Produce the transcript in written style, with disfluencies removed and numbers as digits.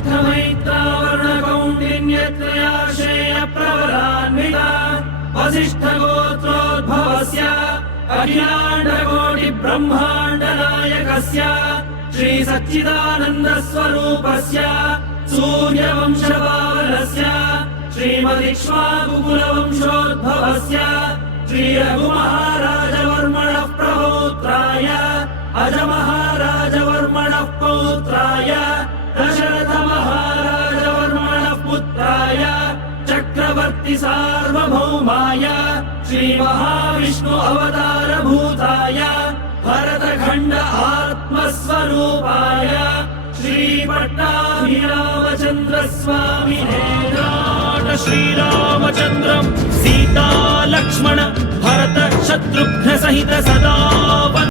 वसिष्ठमैत्रावरुणकौण्डिन्यत्रयाश्रेय प्रवरान्विता वसिष्ठगोत्रोद्भवस्य अखिलाण्डकोटिब्रह्माण्डनायकस्य श्री सच्चिदानन्दस्वरूपस्य सूर्यवंशपावनस्य श्रीमदिक्ष्वाकुकुलवंशोद्भवस्य श्री रघुमहाराजवर्मणः प्रपौत्राय अजमहाराजवर्मणः पौत्राय दशरथमहाराजवर्मणः पुत्राय चक्रवर्ति सार्वभौमाय श्री महाविष्णु अवतारभूताय भरतखण्ड आत्मस्वरूपाय श्री पट्टाभिरामचन्द्र स्वामिने श्रीरामचन्द्रं सीता लक्ष्मण भरत शत्रुघ्न सहित सदा